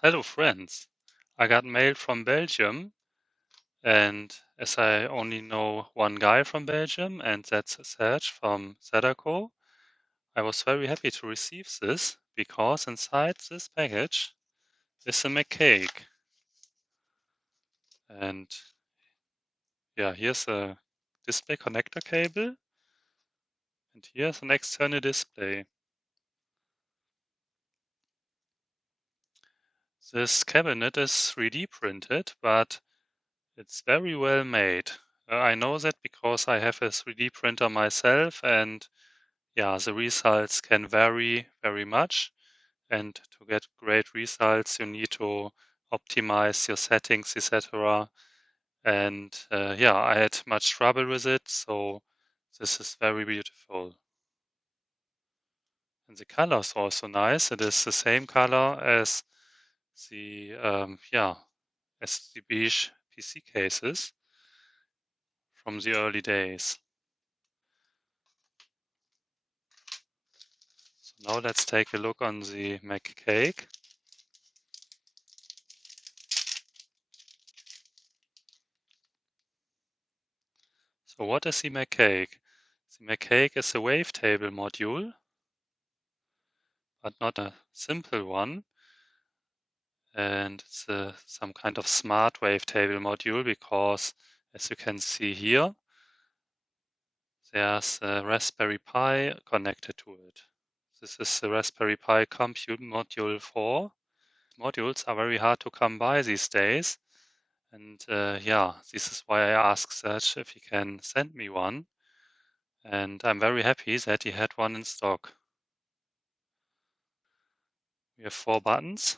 Hello friends, I got mail from Belgium, and as I only know one guy from Belgium, and that's Serge from Serdaco, I was very happy to receive this because inside this package is a McCake. And yeah, here's a display connector cable, and here's an external display. This cabinet is 3D printed, but it's very well made. I know that because I have a 3D printer myself, and yeah, the results can vary very much. And to get great results, you need to optimize your settings, etc. And yeah, I had much trouble with it, so this is very beautiful. And the color is also nice. It is the same color as the as the beige PC cases from the early days. So now let's take a look on the McCake. So what is the McCake? The McCake is a wavetable module, but not a simple one. And it's some kind of smart wavetable module because, as you can see here, there's a Raspberry Pi connected to it. This is the Raspberry Pi Compute Module 4. Modules are very hard to come by these days. And yeah, this is why I asked Serge if he can send me one. And I'm very happy that he had one in stock. We have 4 buttons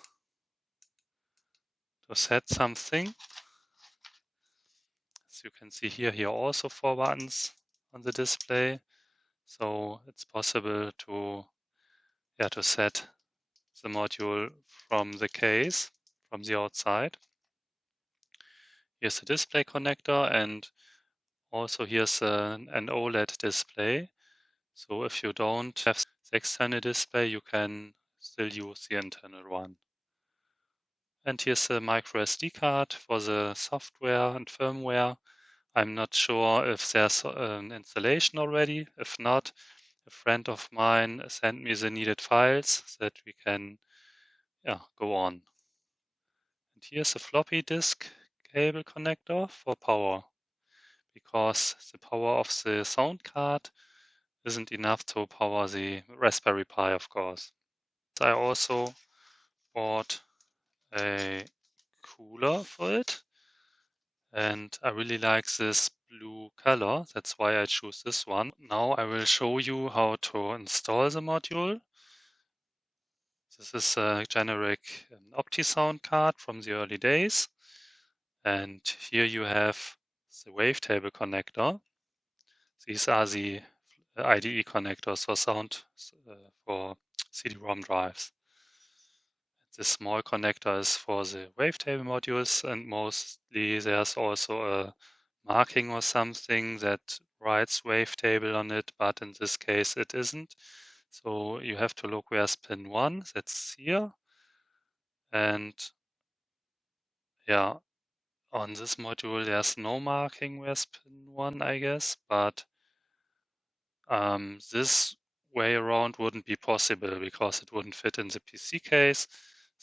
to set something. As you can see here are also 4 buttons on the display. So it's possible to set the module from the case, from the outside. Here's the display connector, and also here's an OLED display. So if you don't have the external display, you can still use the internal one. And here's a micro SD card for the software and firmware. I'm not sure if there's an installation already. If not, a friend of mine sent me the needed files that we can go on. And here's a floppy disk cable connector for power, because the power of the sound card isn't enough to power the Raspberry Pi, of course. I also bought a cooler for it, and I really like this blue color. That's why I choose this one. Now I will show you how to install the module. This is a generic OptiSound card from the early days. And here you have the wavetable connector. These are the IDE connectors for sound for CD-ROM drives. This small connector is for the wavetable modules, and mostly there's also a marking or something that writes wavetable on it, but in this case it isn't. So you have to look where's pin 1, that's here. And yeah, on this module there's no marking where's pin 1, I guess, but this way around wouldn't be possible because it wouldn't fit in the PC case.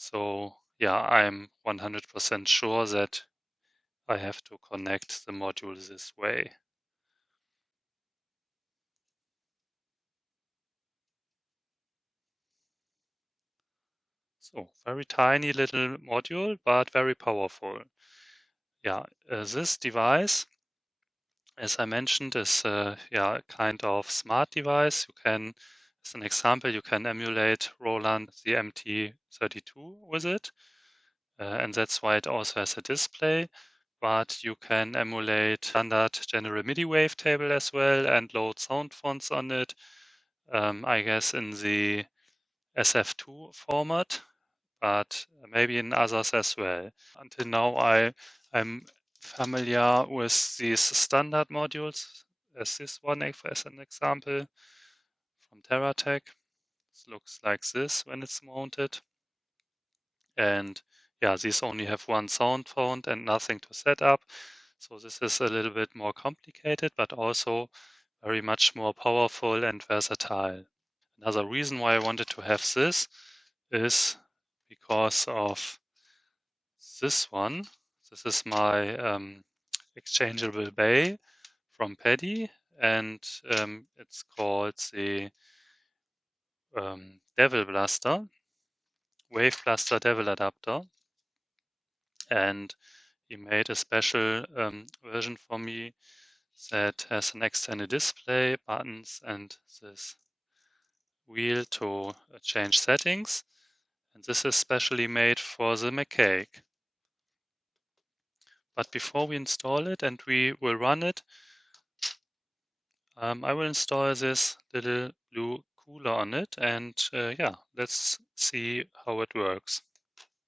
So yeah, I'm 100% sure that I have to connect the module this way. So very tiny little module, but very powerful. Yeah, this device, as I mentioned, is kind of smart device. You can, as an example, you can emulate Roland the MT32 with it. And that's why it also has a display, but you can emulate standard General Midi wavetable as well and load sound fonts on it, I guess in the SF2 format, but maybe in others as well. Until now, I'm familiar with these standard modules, as this one as an example from TerraTech. It looks like this when it's mounted. And yeah, these only have one sound font and nothing to set up. So this is a little bit more complicated, but also very much more powerful and versatile. Another reason why I wanted to have this is because of this one. This is my exchangeable bay from Paddy, and it's called the Devil Blaster, Wave Blaster Devil Adapter. And he made a special version for me that has an extended display, buttons, and this wheel to change settings. And this is specially made for the McCake. But before we install it and we will run it, I will install this little blue cooler on it, and yeah, let's see how it works.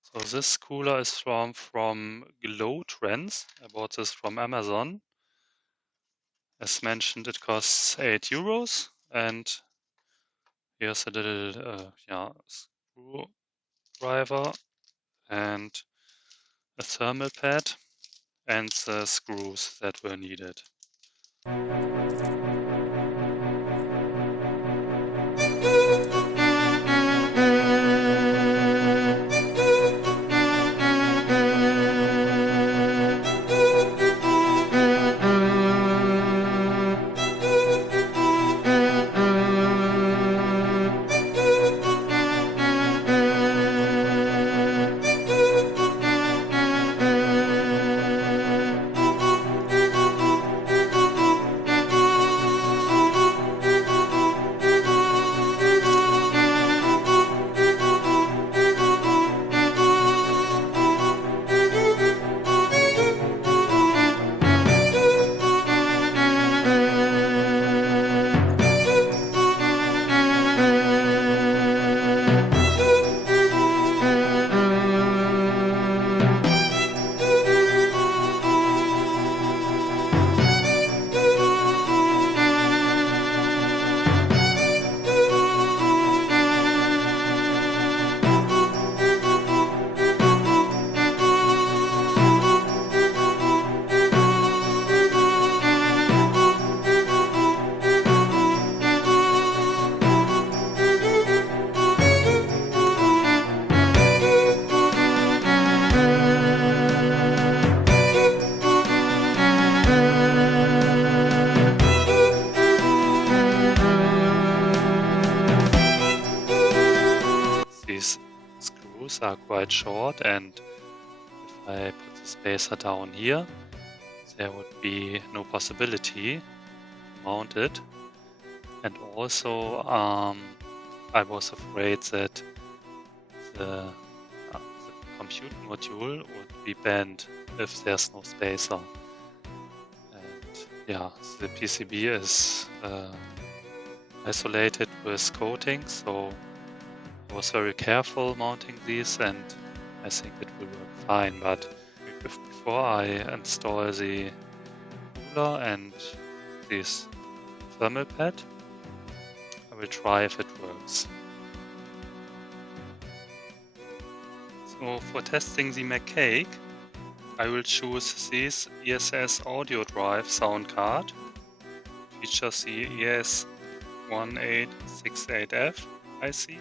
So this cooler is from Glow Trends. I bought this from Amazon. As mentioned, it costs €8, and here's a little screwdriver and a thermal pad and the screws that were needed. These screws are quite short, and if I put the spacer down here, there would be no possibility to mount it. And also, I was afraid that the compute module would be bent if there's no spacer. And yeah, the PCB is isolated with coating, so I was very careful mounting these, and I think it will work fine. But before I install the cooler and this thermal pad, I will try if it works. So for testing the McCake, I will choose this ESS audio drive sound card. It features the ES1868F IC.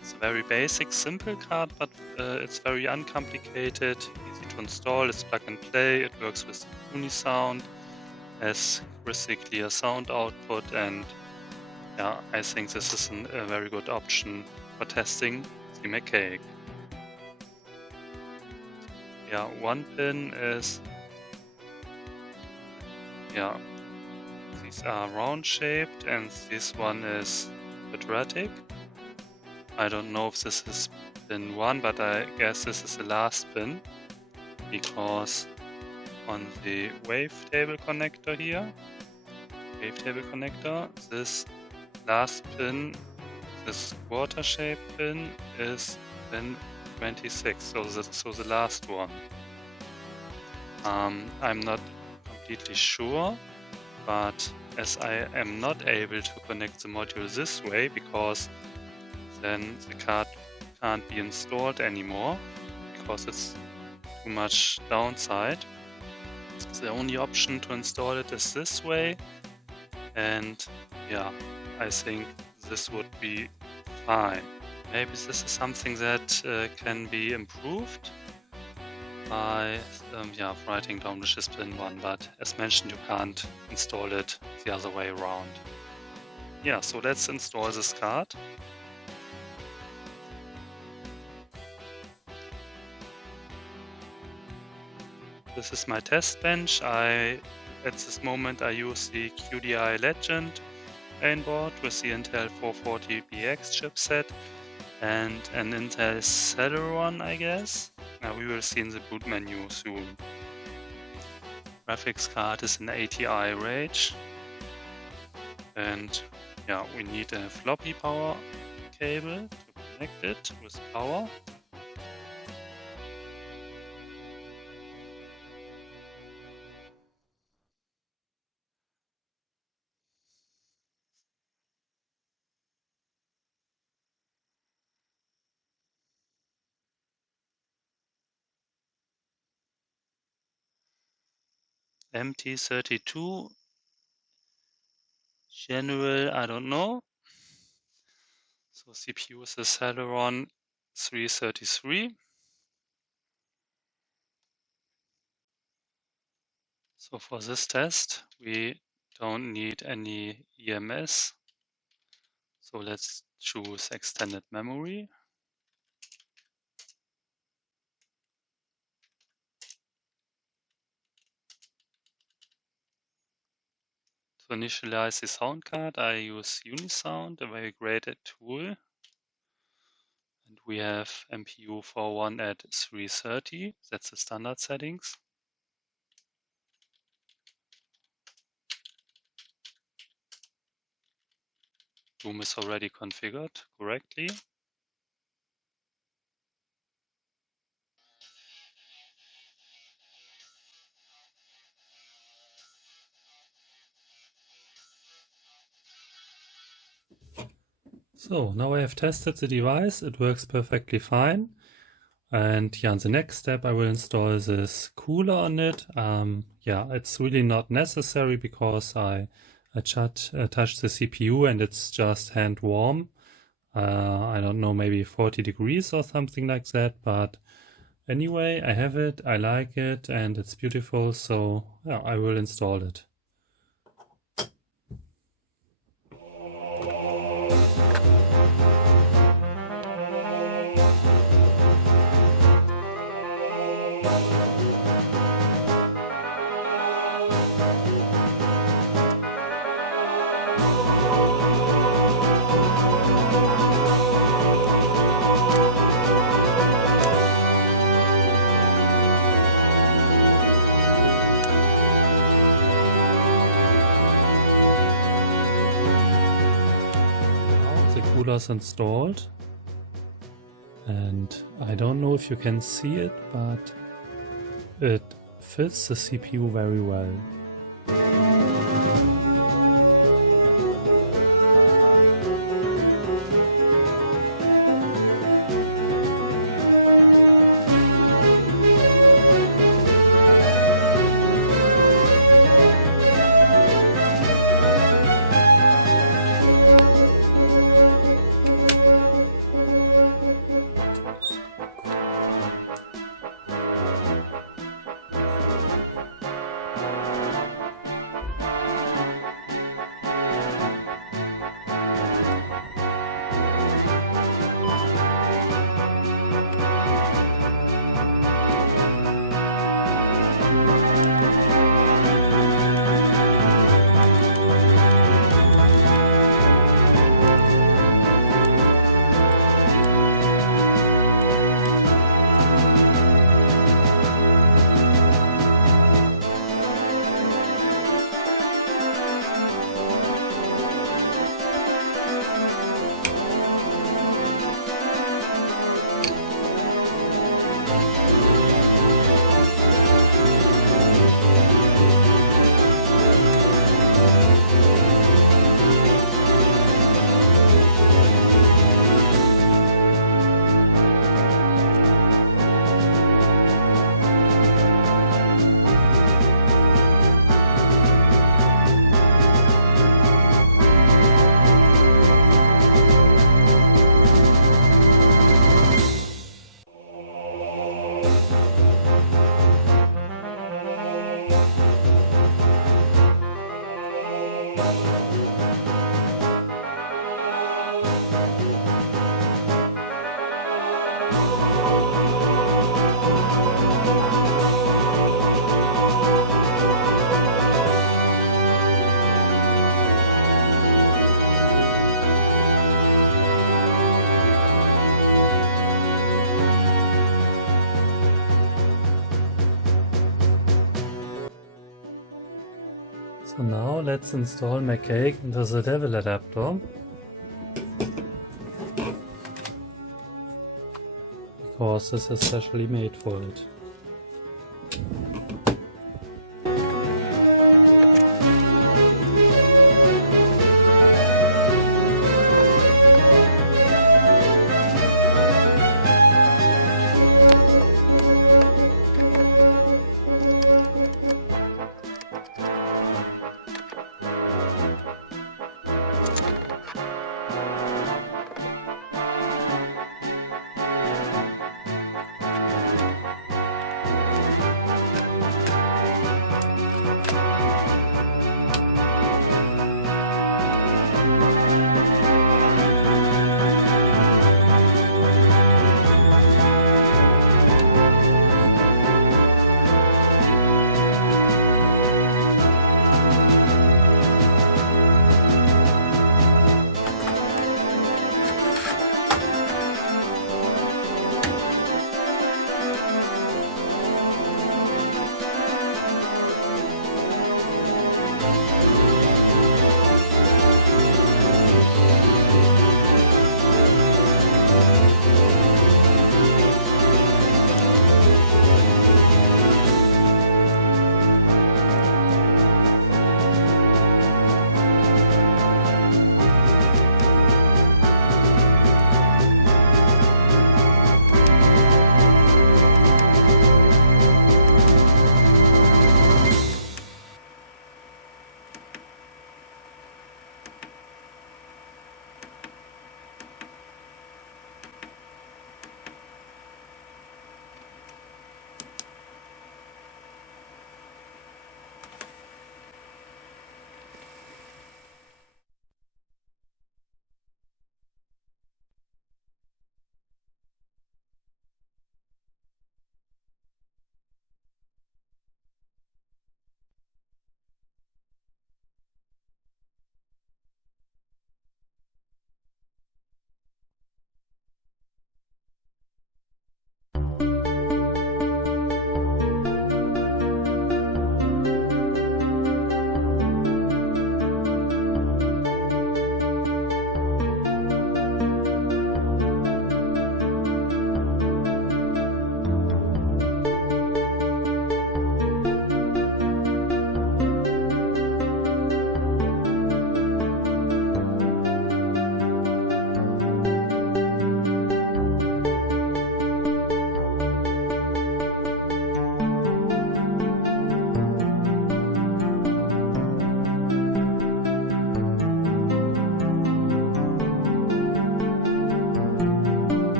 It's a very basic, simple card, but it's very uncomplicated, easy to install, it's plug and play, it works with Unisound, has crystal clear sound output, and yeah, I think this is a very good option for testing the McCake. Yeah, one pin is, yeah, these are round shaped and this one is quadratic. I don't know if this is pin 1, but I guess this is the last pin, because on the wavetable connector here, this last pin, this quarter shaped pin, is pin 26, so the last one. I'm not completely sure, but as I am not able to connect the module this way, because then the card can't be installed anymore because it's too much downside. The only option to install it is this way, and yeah, I think this would be fine. Maybe this is something that can be improved by writing down the shift-in one, but as mentioned, you can't install it the other way around. Yeah, so let's install this card. This is my test bench. At this moment I use the QDI Legend mainboard with the Intel 440BX chipset and an Intel Celeron, I guess. Now we will see in the boot menu soon. Graphics card is an ATI Rage, and yeah, we need a floppy power cable to connect it with power. MT32, General, I don't know. So CPU is a Celeron 333. So for this test, we don't need any EMS. So let's choose extended memory. To initialize the sound card, I use Unisound, a very great tool. And we have MPU 41 at 330, that's the standard settings. Room is already configured correctly. So now I have tested the device, it works perfectly fine. And yeah, in the next step I will install this cooler on it. Yeah, it's really not necessary because I touched the CPU and it's just hand warm. I don't know, maybe 40 degrees or something like that, but anyway, I have it, I like it, and it's beautiful, so yeah, I will install it. Coolers installed, and I don't know if you can see it, but it fits the CPU very well. So now let's install McCake into the devil adapter, because this is specially made for it.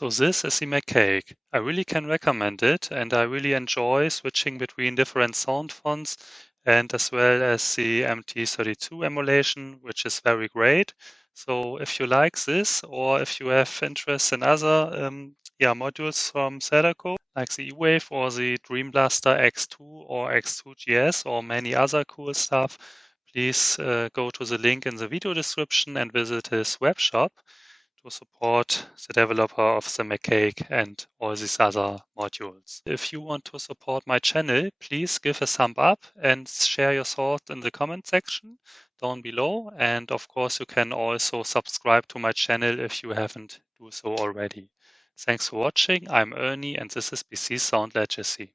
So this is the McCake. I really can recommend it, and I really enjoy switching between different sound fonts and as well as the MT32 emulation, which is very great. So if you like this, or if you have interest in other modules from Serdaco, like the E-Wave or the Dream Blaster X2 or X2GS or many other cool stuff, please go to the link in the video description and visit his web shop to support the developer of the McCake and all these other modules. If you want to support my channel, please give a thumb up and share your thoughts in the comment section down below. And of course, you can also subscribe to my channel if you haven't do so already. Thanks for watching. I'm Ernie and this is BC Sound Legacy.